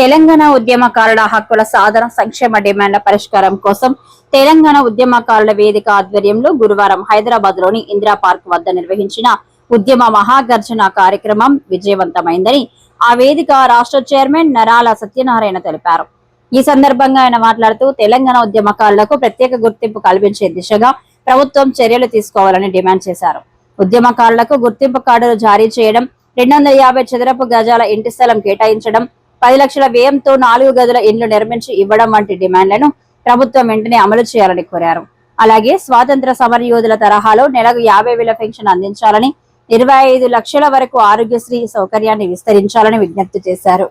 తెలంగాణ ఉద్యమకారుల హక్కుల సాధన సంక్షేమ డిమాండ్ల పరిష్కారం కోసం తెలంగాణ ఉద్యమకారుల వేదిక ఆధ్వర్యంలో గురువారం హైదరాబాద్ లోని ఇందిరా పార్క్ వద్ద నిర్వహించిన ఉద్యమ మహాగర్జన కార్యక్రమం విజయవంతమైందని ఆ వేదిక రాష్ట్ర చైర్మన్ నరాల సత్యనారాయణ తెలిపారు. ఈ సందర్భంగా ఆయన మాట్లాడుతూ తెలంగాణ ఉద్యమకారులకు ప్రత్యేక గుర్తింపు కల్పించే దిశగా ప్రభుత్వం చర్యలు తీసుకోవాలని డిమాండ్ చేశారు. ఉద్యమకారులకు గుర్తింపు కార్డులు జారీ చేయడం, 250 చదరపు గజాల ఇంటి స్థలం కేటాయించడం, 10 లక్షల వ్యయంతో 4 గదుల ఇండ్లు నిర్మించి ఇవ్వడం వంటి డిమాండ్లను ప్రభుత్వం వెంటనే అమలు చేయాలని కోరారు. అలాగే స్వాతంత్ర సమరయోధుల తరహాలో నెలకు 50,000 పెన్షన్ అందించాలని, 25 లక్షల వరకు ఆరోగ్యశ్రీ సౌకర్యాన్ని విస్తరించాలని విజ్ఞప్తి చేశారు.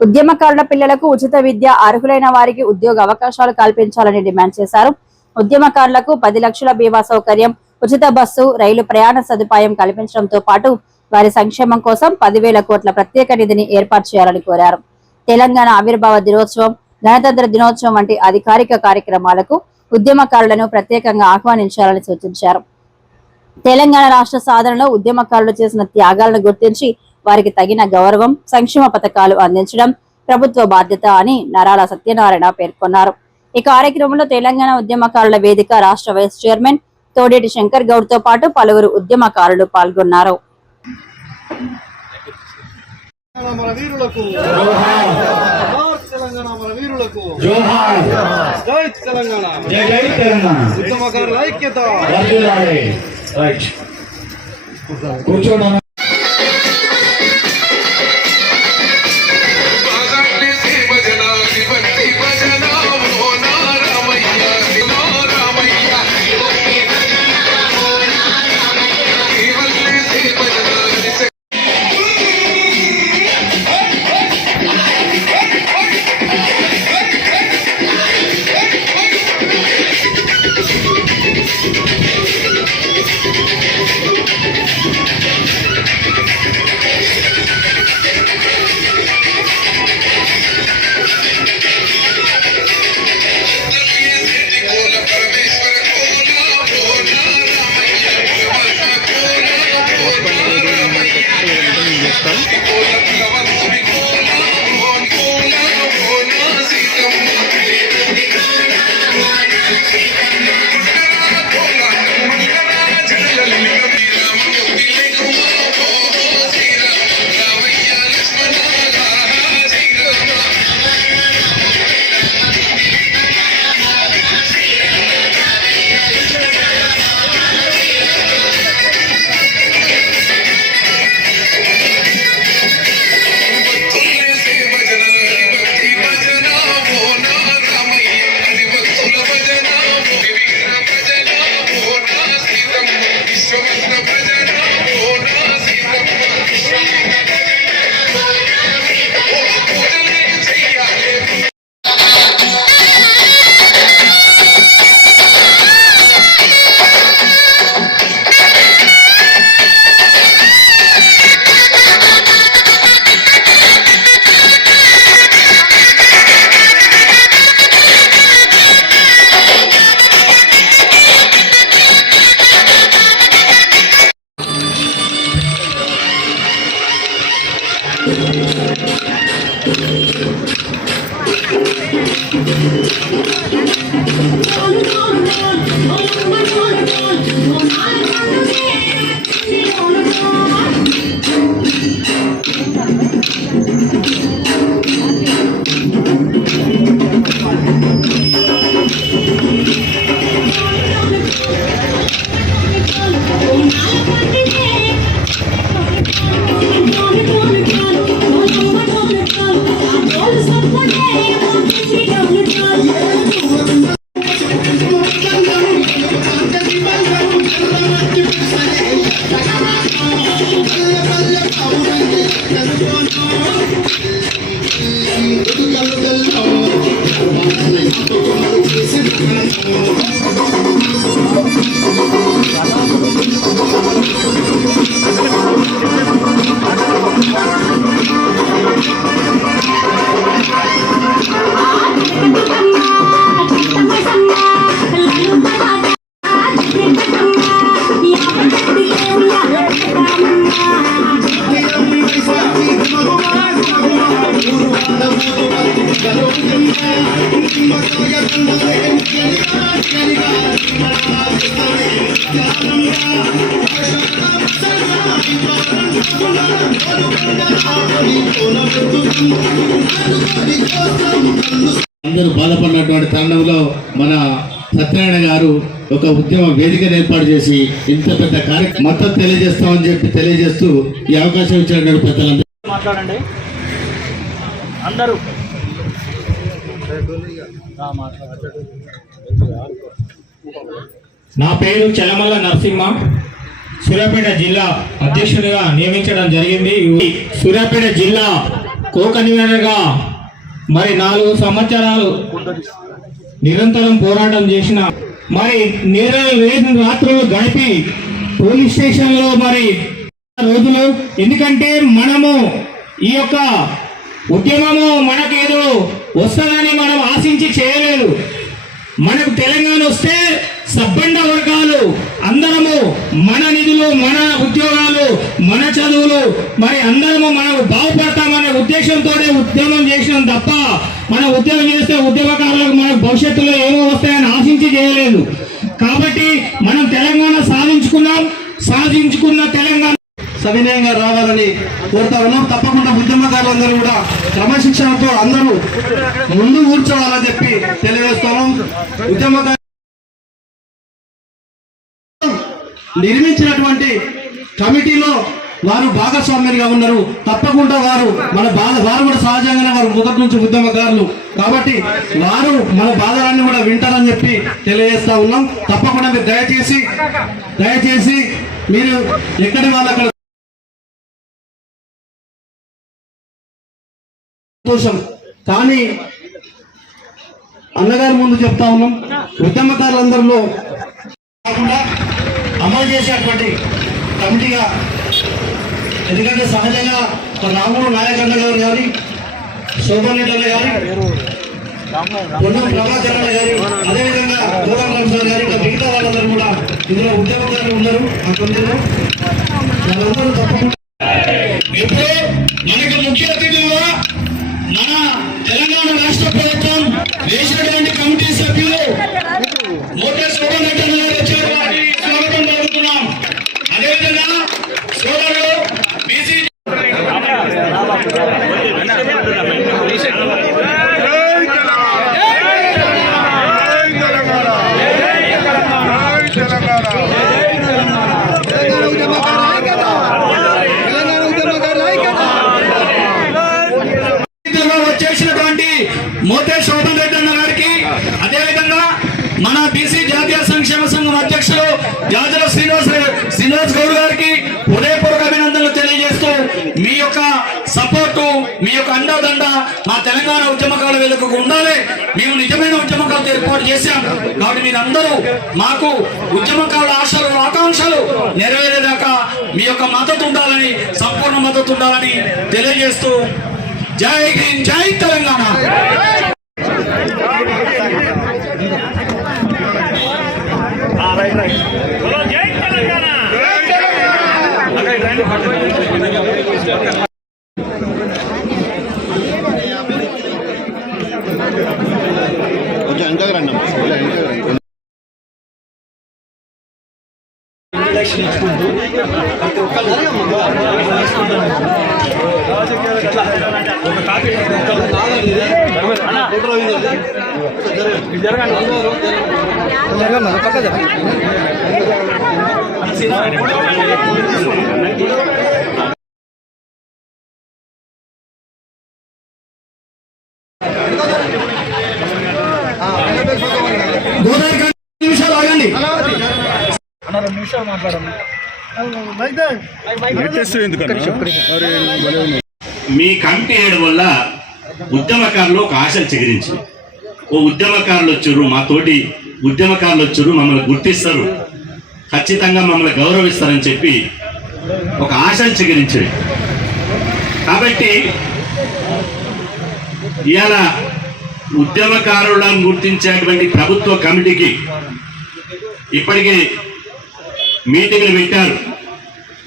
ఉద్యమకారుల పిల్లలకు ఉచిత విద్య, అర్హులైన వారికి ఉద్యోగ అవకాశాలు కల్పించాలని డిమాండ్ చేశారు. ఉద్యమకారులకు 10 లక్షల బీమా సౌకర్యం, ఉచిత బస్సు, రైలు ప్రయాణ సదుపాయం కల్పించడంతో పాటు వారి సంక్షేమం కోసం 10,000 కోట్ల ప్రత్యేక నిధిని ఏర్పాటు చేయాలని కోరారు. తెలంగాణ ఆవిర్భావ దినోత్సవం, గణతంత్ర దినోత్సవం వంటి అధికారిక కార్యక్రమాలకు ఉద్యమకారులను ప్రత్యేకంగా ఆహ్వానించాలని సూచించారు. తెలంగాణ రాష్ట్ర సాధనలో ఉద్యమకారులు చేసిన త్యాగాలను గుర్తించి వారికి తగిన గౌరవం, సంక్షేమ పథకాలు అందించడం ప్రభుత్వ బాధ్యత అని నరాల సత్యనారాయణ పేర్కొన్నారు. ఈ కార్యక్రమంలో తెలంగాణ ఉద్యమకారుల వేదిక రాష్ట్ర వైస్ చైర్మన్ తోడేటి శంకర్ గౌడ్ తో పాటు పలువురు ఉద్యమకారులు పాల్గొన్నారు. అందరూ బాధపడినటువంటి తరుణంలో మన సత్యనారాయణ గారు ఒక ఉద్యమ వేదికను ఏర్పాటు చేసి ఇంత పెద్ద కార్యక్రమం మొత్తం తెలియజేస్తామని చెప్పి తెలియజేస్తూ ఈ అవకాశం ఇచ్చినటువంటి పెద్దలందరూ మాట్లాడండి అందరూ. నా పేరు చెల్లమల్ల నరసింహ, సూర్యాపేట జిల్లా అధ్యక్షుడిగా నియమించడం జరిగింది. సూర్యాపేట జిల్లా కో కన్వీనర్గా మరి 4 సంవత్సరాలు నిరంతరం పోరాటం చేసిన మరి రాత్రులు గడిపి పోలీస్ స్టేషన్లో మరి రోజులు, ఎందుకంటే మనము ఈ యొక్క ఉద్యమము మనకేదో వస్తుందని మనం ఆశించి చేయలేదు. మనకు తెలంగాణ వస్తే సబ్బండ వర్గాలు అందరము మన నిధులు, మన ఉద్యోగాలు, మన చదువులు మరి అందరము మనకు బాగుపడతామనే ఉద్దేశంతో ఉద్యమం చేసినాం తప్ప మన ఉద్యమం చేస్తే ఉద్యమకారులకు మన భవిష్యత్తులో ఏమో వస్తాయని ఆశించి చేయలేదు. కాబట్టి మనం తెలంగాణ సాధించుకున్న తెలంగాణ సవినయంగా రావాలని కోరుతా ఉన్నాం. తప్పకుండా ఉద్యమకారులందరూ కూడా క్రమశిక్షణతో అందరూ ముందు కూర్చోవాలని చెప్పి తెలియజేస్తున్నాం. ఉద్యమకారు నిర్మించినటువంటి కమిటీలో వారు భాగస్వామ్యంగా ఉన్నారు. తప్పకుండా వారు కూడా సహజంగానే వారు మొదటి నుంచి ఉద్యమకారులు కాబట్టి వారు మన బాధలన్నీ కూడా వింటారని చెప్పి తెలియజేస్తా ఉన్నాం. తప్పకుండా మీరు దయచేసి మీరు ఎక్కడి వాళ్ళు అక్కడ సంతోషం. కానీ అన్నగారి ముందు చెప్తా ఉన్నాం, ఉద్యమకారులందరిలో కాకుండా అమలు చేసేటువంటి కమిటీగా, ఎందుకంటే సహజంగా రాముడు నాయకన్న గారు కానీ, శోభన్ రెడ్డి గారి, పొన్నం ప్రభాకర్ అన్న గారి, అదేవిధంగా గోపాల్ రామ్ సార్ గారి, ఇంకా మిగతా వాళ్ళందరూ కూడా ఇందులో ఉద్యమకారులు ఉన్నారు. ఆ కమిటీలో వాళ్ళందరూ తప్పకుండా ఇప్పుడు మనకు ముఖ్య అతిథులుగా మన తెలంగాణ రాష్ట్ర ప్రభుత్వం వేసినటువంటి కమిటీ సభ్యులు మోటార్ శోభన్ రెడ్డి అన్న గారు వచ్చారు. వారికి స్వాగతం పలుకుతున్నాం. అదేవిధంగా సోదరులు బీసీ వచ్చేసినటువంటి మోటార్ శోభన్ రెడ్డి అన్న గారికి, అదేవిధంగా మన బీసీ జాతీయ సంక్షేమ సంఘం అధ్యక్షులు జాజల శ్రీనివాస్ గౌడ్ గారికి హృదయపూర్వక అభినందనలు తెలియజేస్తూ మీ యొక్క సపోర్టు, మీ యొక్క అండదండ మా తెలంగాణ ఉద్యమకాల వేదికకు ఉండాలి. మేము నిజమైన ఉద్యమకాలతో ఏర్పాటు చేశాం. కాబట్టి మీరందరూ మాకు ఉద్యమకాల ఆశలు, ఆకాంక్షలు నెరవేరేదాకా మీ యొక్క మద్దతు ఉండాలని, సంపూర్ణ మద్దతు ఉండాలని తెలియజేస్తూ జై హింద్, జై తెలంగాణ. కొంచెం వెనకకు రండి. నిమిషాలు ఆగండి. 2 నిమిషాలు మాట్లాడండి. మీ కమిటీ వేయడం వల్ల ఉద్యమకారులు ఒక ఆశలు చిగురించింది. ఓ ఉద్యమకారులు వచ్చారు, మా తోటి ఉద్యమకారులు వచ్చారు, మమ్మల్ని గుర్తిస్తారు, ఖచ్చితంగా మమ్మల్ని గౌరవిస్తారని చెప్పి ఒక ఆశలు చిగురించాయి. కాబట్టి ఇవాళ ఉద్యమకారులను గుర్తించేటువంటి ప్రభుత్వ కమిటీకి ఇప్పటికే మీటింగ్లు పెట్టారు,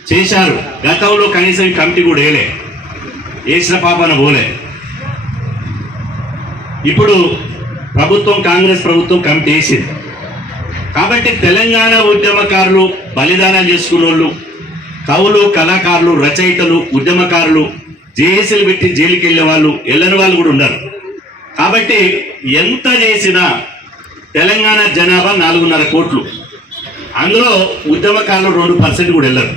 చేశారు. గతంలో కనీసం ఈ కమిటీ కూడా వేసిన పాపన పోలే. ఇప్పుడు ప్రభుత్వం, కాంగ్రెస్ ప్రభుత్వం కమిటీ వేసింది. కాబట్టి తెలంగాణ ఉద్యమకారులు, బలిదానాలు చేసుకున్న వాళ్ళు, కవులు, కళాకారులు, రచయితలు, ఉద్యమకారులు, జేఏసీలు పెట్టి జైలుకి వెళ్ళే వాళ్ళు, వెళ్ళని వాళ్ళు కూడా ఉన్నారు. కాబట్టి ఎంత చేసినా తెలంగాణ జనాభా 4.5 కోట్లు, అందులో ఉద్యమకారులు 2% కూడా వెళ్ళరు.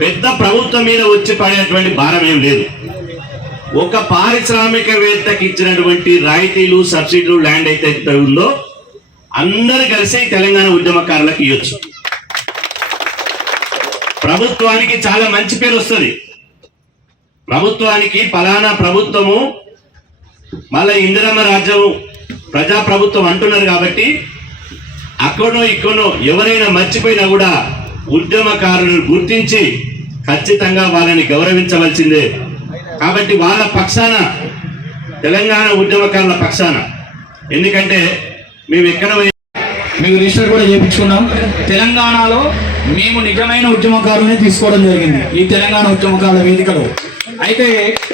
పెద్ద ప్రభుత్వం మీద వచ్చి పడేటువంటి భారం ఏం లేదు. ఒక పారిశ్రామికవేత్తకి ఇచ్చినటువంటి రాయితీలు, సబ్సిడీలు, ల్యాండ్ అయితే ఉందో అందరు కలిసి తెలంగాణ ఉద్యమకారులకు ఇవ్వచ్చు. ప్రభుత్వానికి చాలా మంచి పేరు వస్తుంది. ప్రభుత్వానికి ఫలానా ప్రభుత్వము, మళ్ళీ ఇందిరమ్మ రాజ్యము, ప్రజా ప్రభుత్వం అంటున్నారు. కాబట్టి అక్కడో ఇక్కడో ఎవరైనా మర్చిపోయినా కూడా ఉద్యమకారులను గుర్తించి ఖచ్చితంగా వాళ్ళని గౌరవించవలసిందే. కాబట్టి వాళ్ళ పక్షాన, తెలంగాణ ఉద్యమకారుల పక్షాన, ఎందుకంటే మేము ఎక్కడ మేము రిజిస్టర్ కూడా చేయించుకున్నాం. తెలంగాణలో మేము నిజమైన ఉద్యమకారులని తీసుకోవడం జరిగింది ఈ తెలంగాణ ఉద్యమకారుల వేదికలో. అయితే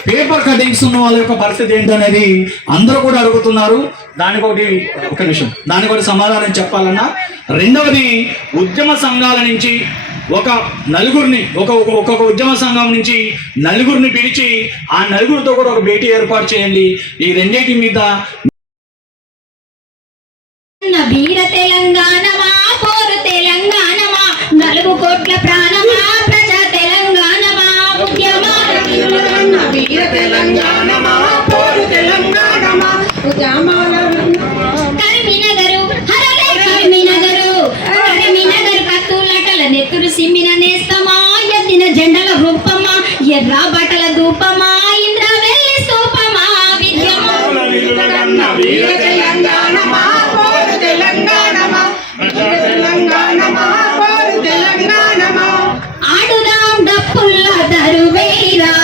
పేపర్ కటింగ్స్ ఉన్న వాళ్ళ యొక్క పరిస్థితి ఏంటనేది అందరూ కూడా అడుగుతున్నారు. దానికి సమాధానం చెప్పాలన్నా, రెండవది ఉద్యమ సంఘాల నుంచి ఒక నలుగురిని, ఒక్కొక్క ఉద్యమ సంఘం నుంచి నలుగురిని పిలిచి ఆ నలుగురితో కూడా ఒక భేటీ ఏర్పాటు చేయండి. ఈ రెండింటి మీద వీర తెలంగాణమా, పోరు తెలంగాణమా, 4 కోట్ల ప్రాణమా, ప్రజా తెలంగాణమా, ఉద్యమాల వీర తెలంగాణమా, పోరు తెలంగాణమా, ఉద్యమాల కరిమినగరు, హరలే కరిమినగరు, కరిమినగరు కత్తులటల నెత్తురు సిమ్మిన నేస్తమా, ఎత్తిన జెండల రూపమా, ఎర్ర బట్టల ధూపమా, ఇంద్రవెల్లి స్తూపమా, విద్యమాల వీర తెలంగాణమా, తెలంగాణమా, తెలంగాణమా, తెలంగాణమా, ఆడుదాం డప్పుల్ల దరువేరా,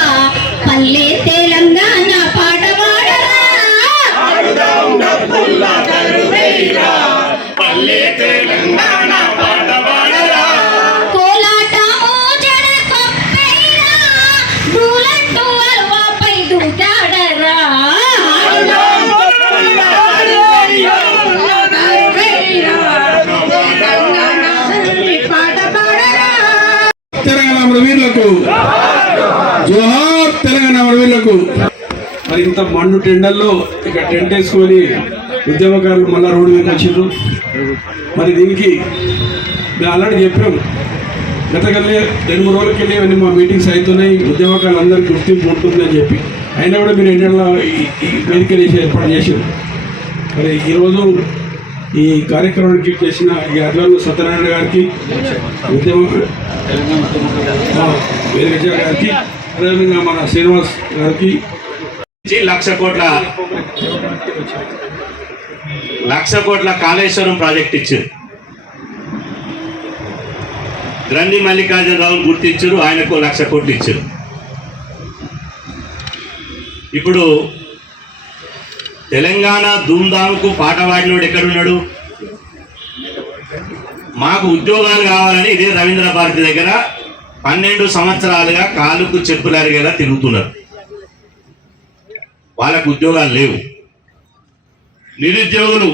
పల్లె తెలంగాణ పాట పాడరా, ఆడుదాం డప్పుల్ల దరువేరా, పల్లె తెలంగాణ పాట పాడరా, కోలాటము జడ కొప్పైరా, దూలంటూ అలవాపై దూకాడరా, ఆడుదాం డప్పుల్ల దరువేరా, తెలంగాణ అమరవీరులకు జోహార్, తెలంగాణ అమరవీరులకు. మరి ఇంత మండు టెండల్లో ఇక టెంట్ వేసుకొని ఉద్యమకారులు మళ్ళా రోడ్డు మీద వచ్చిండ్రు. మరి దీనికి మేము ఆల్రెడీ చెప్పాం, గతకల్లే 2-3 రోజులకి వెళ్ళి ఇవన్నీ మా మీటింగ్స్ అవుతున్నాయి, ఉద్యమకారులు అందరికీ గుర్తింపు ఉంటుందని చెప్పి. అయినా కూడా మీరు ఎన్నెళ్ళ ఈ వేదిక ఏర్పాటు చేశారు. మరి ఈరోజు ఈ కార్యక్రమానికి చేసిన ఈ అడ్వాన్స్ సత్యనారాయణ గారికి, ఉద్యమ వేదిక గారికి, అదేవిధంగా మన శ్రీనివాస్ గారికి 1,00,00,000 కోట్ల కాళేశ్వరం ప్రాజెక్ట్ ఇచ్చారు. గ్రంథి మల్లికార్జునరావు గుర్తించారు, ఆయనకు 1,00,00,000 కోట్లు ఇచ్చారు. ఇప్పుడు తెలంగాణ ధూమ్ధామ్కు పాట పాడినోడు ఎక్కడున్నాడు? మాకు ఉద్యోగాలు కావాలని ఇదే రవీంద్ర భారతి దగ్గర 12 సంవత్సరాలుగా కాలుకు చెప్పులు అరిగేలా తిరుగుతున్నారు. వాళ్ళకు ఉద్యోగాలు లేవు. నిరుద్యోగులు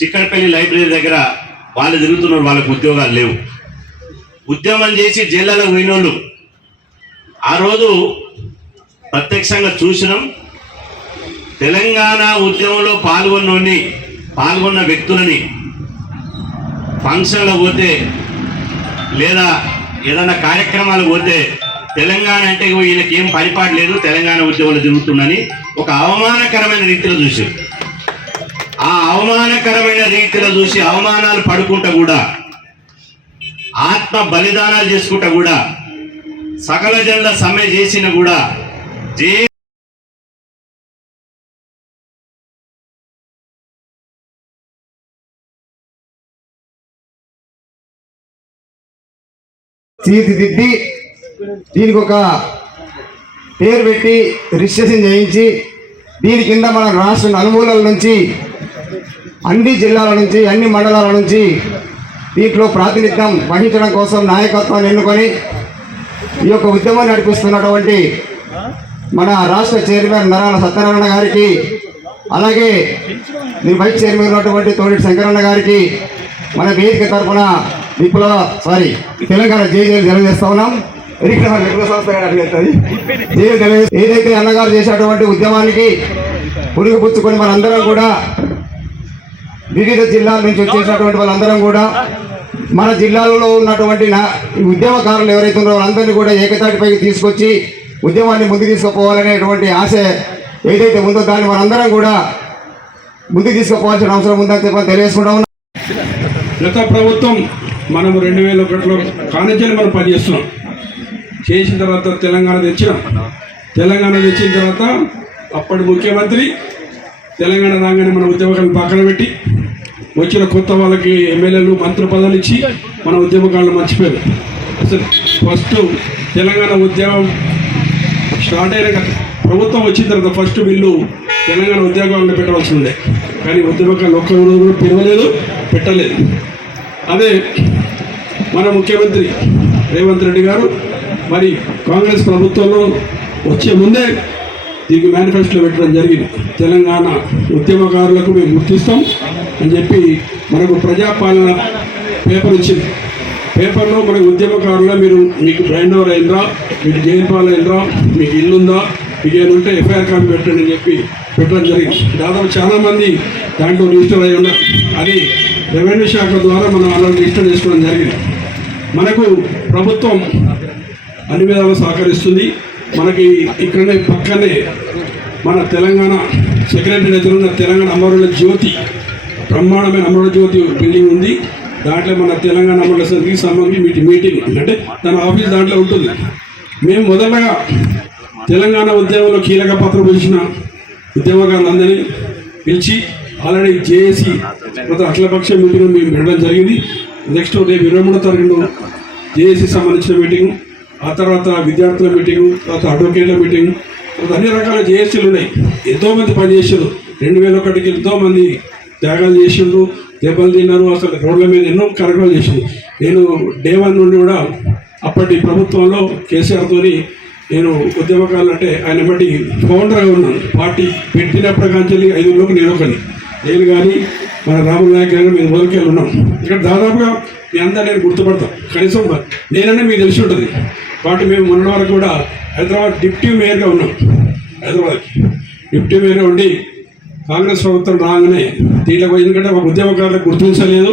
చిక్కడపల్లి లైబ్రరీ దగ్గర వాళ్ళు తిరుగుతున్నారు, వాళ్ళకు ఉద్యోగాలు లేవు. ఉద్యమం చేసి జైళ్ళలో పోయినోళ్ళు ఆ రోజు ప్రత్యక్షంగా చూసినాం. తెలంగాణ ఉద్యమంలో పాల్గొన్న వ్యక్తులని ఫంక్షన్లో పోతే లేదా ఏదైనా కార్యక్రమాలు పోతే తెలంగాణ అంటే ఈయనకి ఏం పరిపాటు లేదు, తెలంగాణ ఉద్యమంలో తిరుగుతుందని ఒక అవమానకరమైన రీతిలో చూశారు. ఆ అవమానకరమైన రీతిలో చూసి అవమానాలు పడుకుంటా కూడా, ఆత్మ బలిదానాలు చేసుకుంటా కూడా, సకల జనుల సమ్మె చేసిన కూడా తీర్చిదిద్ది దీనికి ఒక పేరు పెట్టి రిజిస్ట్రేషన్ చేయించి దీని కింద మన రాష్ట్ర నలుమూలల నుంచి, అన్ని జిల్లాల నుంచి, అన్ని మండలాల నుంచి దీంట్లో ప్రాతినిధ్యం వహించడం కోసం నాయకత్వాన్ని ఎన్నుకొని ఈ యొక్క ఉద్యమాన్ని నడిపిస్తున్నటువంటి మన రాష్ట్ర చైర్మన్ నరాల సత్యనారాయణ గారికి అలాగే దీని వైస్ చైర్మన్ ఉన్నటువంటి తోటి శంకరన్న గారికి మన వేదిక తరఫున తెలంగాణ జేజేలు తెలియజేస్తా ఉన్నాం. ఏదైతే అన్నగారు చేసేటువంటి ఉద్యమానికి పురుగు పుచ్చుకొని మనందరం కూడా వివిధ జిల్లాల నుంచి వచ్చేసినటువంటి వాళ్ళందరం కూడా మన జిల్లాలలో ఉన్నటువంటి ఈ ఉద్యమకారులు ఎవరైతే ఉన్నారో వాళ్ళందరినీ కూడా ఏకతాటిపైకి తీసుకొచ్చి ఉద్యమాన్ని ముందుకు తీసుకుపోవాలనేటువంటి ఆశ ఏదైతే ఉందో దాన్ని మనందరం కూడా ముందుకు తీసుకుపోవాల్సిన అవసరం ఉందని చెప్పి తెలియజేసుకుంటా ఉన్నాం. గత ప్రభుత్వం మనము 2001లో కానించాలి మనం పనిచేస్తున్నాం. చేసిన తర్వాత తెలంగాణ తెచ్చిన తర్వాత అప్పటి ముఖ్యమంత్రి తెలంగాణ రాగానే మన ఉద్యమకాలను పక్కన పెట్టి వచ్చిన కొత్త వాళ్ళకి ఎమ్మెల్యేలు మంత్రి పదవులు ఇచ్చి మన ఉద్యమకాలను మర్చిపోయారు. అసలు ఫస్ట్ తెలంగాణ ఉద్యమం స్టార్ట్ అయిన ప్రభుత్వం వచ్చిన తర్వాత ఫస్ట్ బిల్లు తెలంగాణ ఉద్యోగాలను పెట్టవలసి ఉండే, కానీ ఉద్యమకాలు ఒక్క రోజు కూడా పిలవలేదు, పెట్టలేదు. అదే మన ముఖ్యమంత్రి రేవంత్ రెడ్డి గారు మరి కాంగ్రెస్ ప్రభుత్వంలో వచ్చే ముందే దీనికి మేనిఫెస్టోలో పెట్టడం జరిగింది. తెలంగాణ ఉద్యమకారులకు మేము గుర్తిస్తాం అని చెప్పి మనకు ప్రజాపాలన పేపర్ ఇచ్చింది. పేపర్లో మన ఉద్యమకారుల మీకు బ్రైండ్ ఓవర్ అయినరా, మీకు జైలు పాలైనరా, మీకు ఇల్లుందా, మీకు ఏమంటే ఎఫ్ఐఆర్ కాపీ పెట్టండి అని చెప్పి పెట్టడం జరిగింది. దాదాపు చాలామంది దాంట్లో రిజిస్టర్ అయి ఉన్నారు. అది రెవెన్యూ శాఖ ద్వారా మనం అలా రిజిస్టర్ చేసుకోవడం జరిగింది. మనకు ప్రభుత్వం అన్ని విధాలు సహకరిస్తుంది. మనకి ఇక్కడనే పక్కనే మన తెలంగాణ సెక్రటరీ ఎదురున్న తెలంగాణ అమరుల జ్యోతి, బ్రహ్మాండమైన అమరుల జ్యోతి బిల్డింగ్ ఉంది. దాంట్లో మన తెలంగాణ అమరుల సంఘకి సంబంధించి మీటింగ్ అంటే తన ఆఫీస్ దాంట్లో ఉంటుంది. మేము మొదటగా తెలంగాణ ఉద్యమంలో కీలక పాత్ర పోషించిన ఉద్యమకారులందరినీ పిలిచి ఆల్రెడీ జేఏసీ అఖిలపక్ష మీటింగ్ మేము పెట్టడం జరిగింది. నెక్స్ట్ రేపు 23వ తారీఖున జేఏసీ సంబంధించిన మీటింగ్, ఆ తర్వాత విద్యార్థుల మీటింగు, తర్వాత అడ్వకేట్ల మీటింగ్, తర్వాత అన్ని రకాల జేఏసీలు ఉన్నాయి. ఎంతోమంది పనిచేసారు. 2001కి ఎంతోమంది త్యాగాలు చేసిండ్రు, దెబ్బలు తిన్నారు, అసలు రోడ్ల మీద ఎన్నో కార్యక్రమాలు చేసిండ్రు. నేను డే 1 నుండి కూడా అప్పటి ప్రభుత్వంలో కేసీఆర్తో నేను ఉద్యమకారులు అంటే ఆయన బట్టి ఫౌండర్గా ఉన్నాను. పార్టీ పెట్టినప్పటి కాంచెల్లి 5 నేను ఒకని నేను కానీ మన రాముల నాయక్ గారు మేము మొదలుకెళ్ళి ఉన్నాం. ఇక్కడ దాదాపుగా మీ అందరూ నేను గుర్తుపడతాం. కనీసం నేననే మీకు తెలిసి ఉంటుంది. వాటి మేము మొన్న వరకు కూడా హైదరాబాద్ డిప్యూటీ మేయర్గా ఉన్నాం. హైదరాబాద్కి డిప్యూటీ మేయర్గా ఉండి కాంగ్రెస్ ప్రభుత్వం రాగానే దీంట్లో ఎందుకంటే ఒక ఉద్యమకారులకు గుర్తించలేదు,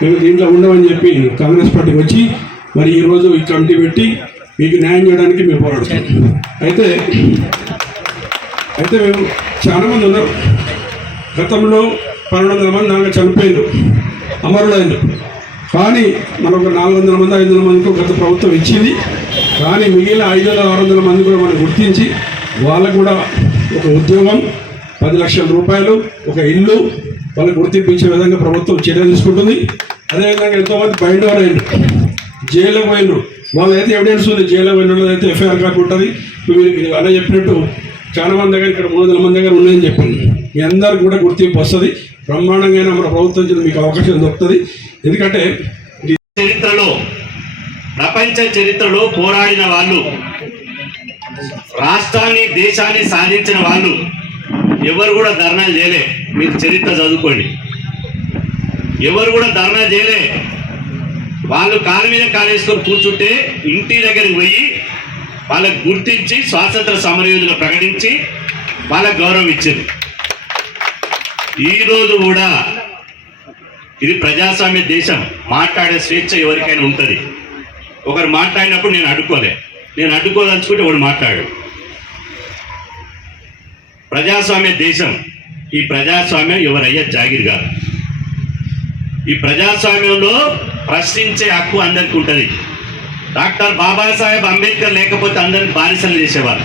మేము దీంట్లో ఉండమని చెప్పి కాంగ్రెస్ పార్టీకి వచ్చి మరి ఈరోజు ఈ కమిటీ పెట్టి మీకు న్యాయం చేయడానికి మేము పోరాడుతాం. అయితే మేము చాలామంది ఉన్నారు. గతంలో 1200 మంది దాకా చనిపోయారు, అమరులైన. కానీ మనకు 400 మంది 500 మందికి గత ప్రభుత్వం ఇచ్చింది. కానీ మిగిలిన 500-600 మంది కూడా మనం గుర్తించి వాళ్ళకు కూడా ఒక ఉద్యోగం, 10 లక్షల రూపాయలు, ఒక ఇల్లు వాళ్ళకి గుర్తింపించే విధంగా ప్రభుత్వం చర్యలు తీసుకుంటుంది. అదేవిధంగా ఎంతోమంది బైండ్ ఓవర్ అయినారు, జైల్లో పోయినారు. వాళ్ళైతే ఎవిడెన్స్ ఉంది, జైల్లో పోయిన అయితే ఎఫ్ఐఆర్ కాపీ ఉంటుంది. మీరు అలా చెప్పినట్టు చాలా మంది దగ్గర ఇక్కడ 300 మంది దగ్గర ఉన్నాయని చెప్పింది. మీ అందరికి కూడా గుర్తింపు వస్తుంది. బ్రహ్మాండంగా మన ప్రభుత్వం మీకు అవకాశం దొరుకుతుంది. ఎందుకంటే చరిత్రలో, ప్రపంచ చరిత్రలో పోరాడిన వాళ్ళు, రాష్ట్రాన్ని దేశాన్ని సాధించిన వాళ్ళు ఎవరు కూడా ధర్నాలు చేయలే. మీరు చరిత్ర చదువుకోండి. ఎవరు కూడా ధర్నా చేయలే. వాళ్ళు కాలు మీద కాలేసుకొని కూర్చుంటే ఇంటి దగ్గరికి పోయి వాళ్ళకు గుర్తించి స్వాతంత్ర సమరయోధులు ప్రకటించి వాళ్ళకు గౌరవం ఇచ్చింది. ఈరోజు కూడా ఇది ప్రజాస్వామ్య దేశం. మాట్లాడే స్వేచ్ఛ ఎవరికైనా ఉంటుంది. ఒకరు మాట్లాడినప్పుడు నేను అడ్డుకోదలుచుకుంటే వాడు మాట్లాడు. ప్రజాస్వామ్య దేశం. ఈ ప్రజాస్వామ్యం ఎవరయ్యా జాగిర్ కాదు. ఈ ప్రజాస్వామ్యంలో ప్రశ్నించే హక్కు అందరికీ ఉంటుంది. డాక్టర్ బాబాసాహెబ్ అంబేద్కర్ లేకపోతే అందరిని బానిసలు చేసేవారు.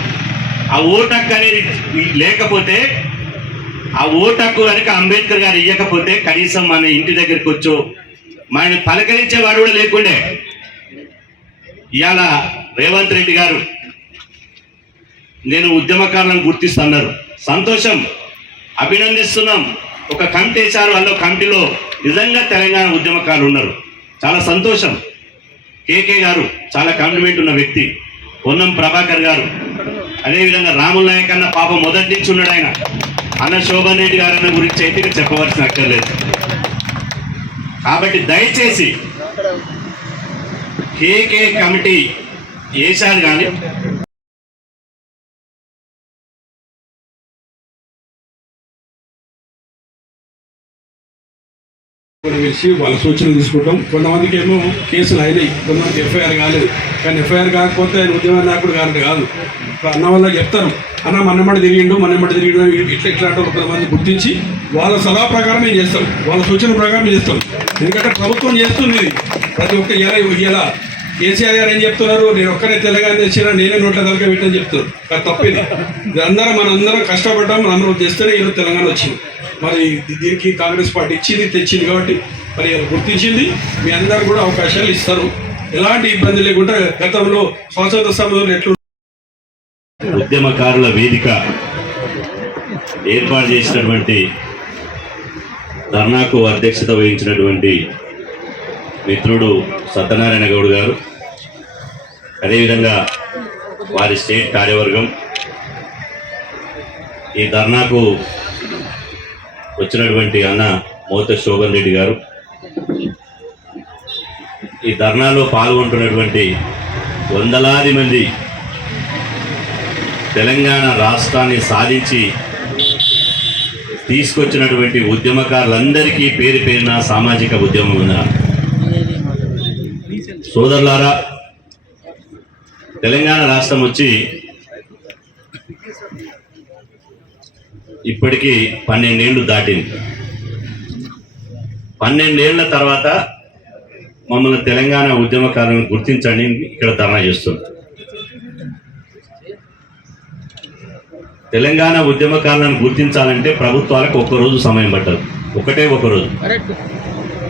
ఆ ఓటు హక్కు అనేది లేకపోతే, ఆ ఓటు హక్కు కనుక అంబేద్కర్ గారు ఇవ్వకపోతే కనీసం మన ఇంటి దగ్గరికి వచ్చో మన పలకరించేవాడు కూడా లేకుండే. ఇవాళ రేవంత్ రెడ్డి గారు నేను ఉద్యమకారులను గుర్తిస్తున్నారు. సంతోషం, అభినందిస్తున్నాం. ఒక కమిటీ వేశారు, వాళ్ళు కమిటీలో నిజంగా తెలంగాణ ఉద్యమకారులు ఉన్నారు. చాలా సంతోషం. కేకే గారు చాలా కాంప్లిమెంట్ ఉన్న వ్యక్తి. పొన్నం ప్రభాకర్ గారు, అదేవిధంగా రాముల నాయక్ అన్న పాప మొదటి నుంచి ఉన్నాడు. ఆయన అన్న శోభన్ రెడ్డి గారన్న గురించి అయితే ఇక చెప్పవలసిన అక్కర్లేదు. కాబట్టి దయచేసి కేకే కమిటీ వేశారు కానీ పిలిచి వాళ్ళ సూచనలు తీసుకుంటాం. కొంతమందికి ఏమో కేసులు అయినాయి, కొంతమందికి ఎఫ్ఐఆర్ కాలేదు. కానీ ఎఫ్ఐఆర్ కాకపోతే ఆయన ఉద్యమ నాయకుడు కాదు. అన్న వల్ల చెప్తారు, అన్న మన్నమ్మడి తిరిగిండు ఇట్లా అంటే కొంతమంది గుర్తించి వాళ్ళ సలహా ప్రకారం మేము చేస్తాం, వాళ్ళ సూచన ప్రకారం చేస్తాం. ఎందుకంటే ప్రభుత్వం చేస్తుంది ఇది. ప్రతి ఒక్క ఇలా కేసీఆర్ గారు ఏం చెప్తున్నారు, నేను ఒక్కనే తెలంగాణ తెచ్చినా నేనే నోట్ల తలక పెట్టని చెప్తున్నారు. అది తప్పింది. మనందరం కష్టపడ్డాం, అందరం చేస్తేనే ఈరోజు తెలంగాణ వచ్చింది. మరి దీనికి కాంగ్రెస్ పార్టీ తెచ్చింది కాబట్టి మరి గుర్తించింది. మీ అందరూ కూడా అవకాశాలు ఇస్తారు, ఎలాంటి ఇబ్బంది లేకుండా. గతంలో స్వాతంత్ర సమయంలో ఎట్లు ఉద్యమకారుల వేదిక ఏర్పాటు చేసినటువంటి ధర్నాకు అధ్యక్షత వహించినటువంటి మిత్రుడు సత్యనారాయణ గౌడ్ గారు, అదేవిధంగా వారి స్టేట్ కార్యవర్గం, ఈ ధర్నాకు వచ్చినటువంటి అన్న మోత శోభన్ రెడ్డి గారు, ఈ ధర్నాలో పాల్గొంటున్నటువంటి వందలాది మంది తెలంగాణ రాష్ట్రాన్ని సాధించి తీసుకొచ్చినటువంటి ఉద్యమకారులందరికీ పేరు పేరున సామాజిక ఉద్యమం ఉందా సోదరులారా. తెలంగాణ రాష్ట్రం వచ్చి ఇప్పటికీ 12 ఏళ్ళు దాటింది. 12 ఏళ్ల తర్వాత మమ్మల్ని తెలంగాణ ఉద్యమకారులను గుర్తించండి ఇక్కడ ధర్నా చేస్తుంది. తెలంగాణ ఉద్యమకారులను గుర్తించాలంటే ప్రభుత్వాలకు ఒక్కరోజు సమయం పట్టదు, ఒక రోజు.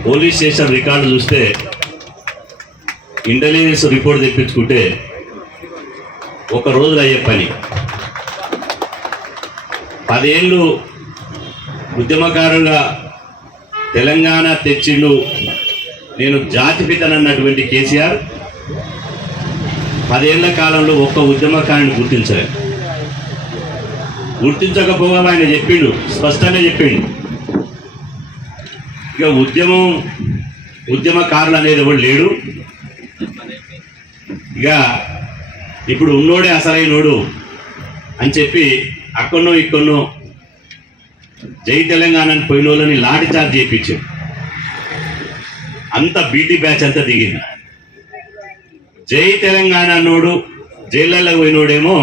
పోలీస్ స్టేషన్ రికార్డు చూస్తే, ఇంటెలిజెన్స్ రిపోర్ట్ తెప్పించుకుంటే ఒక రోజులో అయ్యే పని. 10 ఏళ్ళు ఉద్యమకారులుగా తెలంగాణ తెచ్చిండు, నేను జాతిపితనన్నటువంటి కేసీఆర్ 10 ఏళ్ల కాలంలో ఒక్క ఉద్యమకారుని గుర్తించలేదు. గుర్తించకపోగా ఆయన చెప్పిండు, స్పష్టంగా చెప్పిండు, ఇక ఉద్యమకారులు అనేది ఎవడు లేడు, ఇక ఇప్పుడు ఉన్నోడే అసలైనోడు అని చెప్పి అక్కడనో ఇక్కడనో జై తెలంగాణ పోయిన వాళ్ళని లాఠీ చార్జ్ చేయించాడు. అంత బీటీ బ్యాచ్ అంతా దిగింది. జై తెలంగాణ అన్నోడు జైళ్ళలో పోయినోడేమో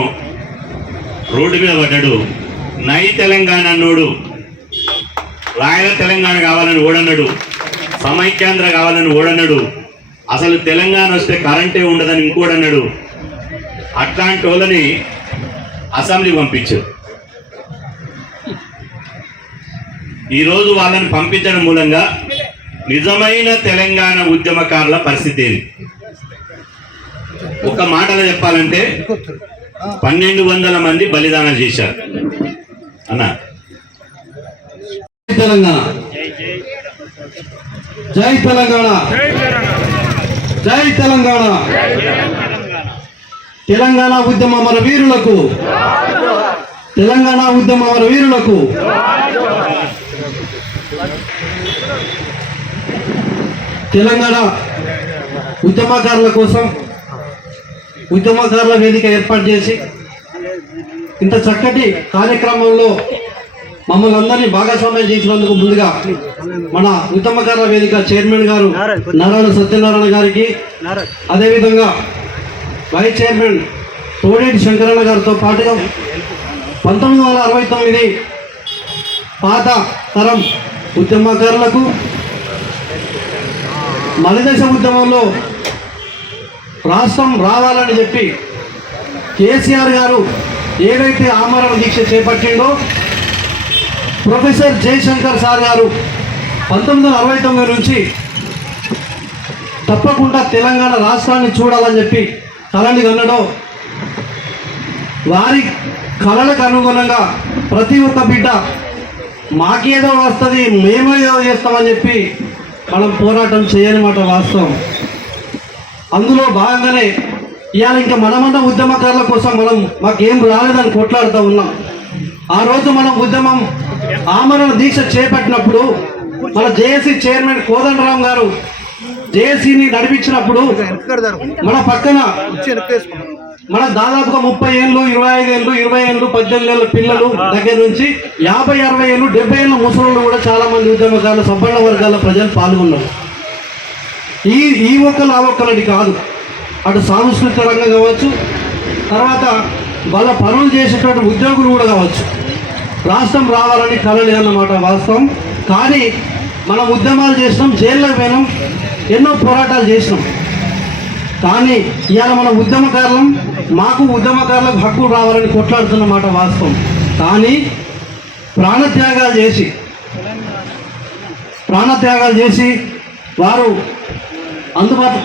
రోడ్డు మీద పడ్డాడు. నై తెలంగాణ అన్నోడు రాయల తెలంగాణ కావాలని ఓడన్నాడు, సమైక్యాంధ్ర కావాలని ఓడన్నాడు, అసలు తెలంగాణ వస్తే కరెంటే ఉండదని ఇంకోడన్నాడు. అట్లాంటి వాళ్ళని అసెంబ్లీ పంపించారు. ఈరోజు వాళ్ళని పంపించడం మూలంగా నిజమైన తెలంగాణ ఉద్యమకారుల పరిస్థితి ఏంది? ఒక మాటలో చెప్పాలంటే 1200 మంది బలిదానం చేశారు అన్న. తెలంగాణ జై తెలంగాణ, జై తెలంగాణ. తెలంగాణ ఉద్యమ అమర వీరులకు, తెలంగాణ ఉద్యమ అమర వీరులకు. తెలంగాణ ఉద్యమకారుల కోసం ఉద్యమకారుల వేదిక ఏర్పాటు చేసి ఇంత చక్కటి కార్యక్రమంలో మమ్మల్ని అందరినీ భాగస్వామ్యం చేసినందుకు ముందుగా మన ఉద్యమకారుల వేదిక చైర్మన్ గారు నారాయణ సత్యనారాయణ గారికి, అదేవిధంగా వైస్ చైర్మన్ తోడేటి శంకరన్న గారితో పాటుగా 1969 పాత తరం ఉద్యమకారులకు, మలిదశ ఉద్యమంలో రాష్ట్రం రావాలని చెప్పి కేసీఆర్ గారు ఏదైతే ఆమరణ దీక్ష చేపట్టిండో ప్రొఫెసర్ జయశంకర్ సార్ గారు 1969 నుంచి తప్పకుండా తెలంగాణ రాష్ట్రాన్ని చూడాలని చెప్పి కలని కన్నడో, వారి కళలకు అనుగుణంగా ప్రతి ఒక్క బిడ్డ మాకేదో వస్తుంది మేమేదో చేస్తామని చెప్పి మనం పోరాటం చేయనమాట వాస్తవం. అందులో భాగంగానే ఇవాళ ఇంకా మనమన్న ఉద్యమకారుల కోసం మాకేం రాలేదని కొట్లాడుతూ ఉన్నాం. ఆ రోజు మనం ఉద్యమం ఆమరణ దీక్ష చేపట్టినప్పుడు మన జేఏసీ చైర్మన్ కోదండరాం గారు జేఏసీని నడిపించినప్పుడు మన పక్కన మన దాదాపుగా 30 ఏళ్ళు 25 ఏళ్ళు 20 ఏళ్ళు 18 ఏళ్ళ పిల్లలు దగ్గర నుంచి 50 60 ఏళ్ళు 70 ఏళ్ళ ముసలు కూడా చాలా మంది ఉద్యమకారులు సబ్బళ్ళ వర్గాల ప్రజలు పాల్గొన్నారు. ఈ ఒక్కరు ఆ ఒక్కరిని కాదు, అటు సాంస్కృతిక రంగం కావచ్చు, తర్వాత వాళ్ళ పనులు చేసేటువంటి ఉద్యోగులు కూడా కావచ్చు. రాష్ట్రం రావాలని కలలేదు అన్నమాట వాస్తవం. కానీ మనం ఉద్యమాలు చేసినాం, జైల్లో పోయినాం, ఎన్నో పోరాటాలు చేసినాం. కానీ ఇవాళ మన ఉద్యమకారులం, మాకు ఉద్యమకారులకు హక్కులు రావాలని కొట్లాడుతున్నమాట వాస్తవం. కానీ ప్రాణత్యాగాలు చేసి వారు అందుబాటు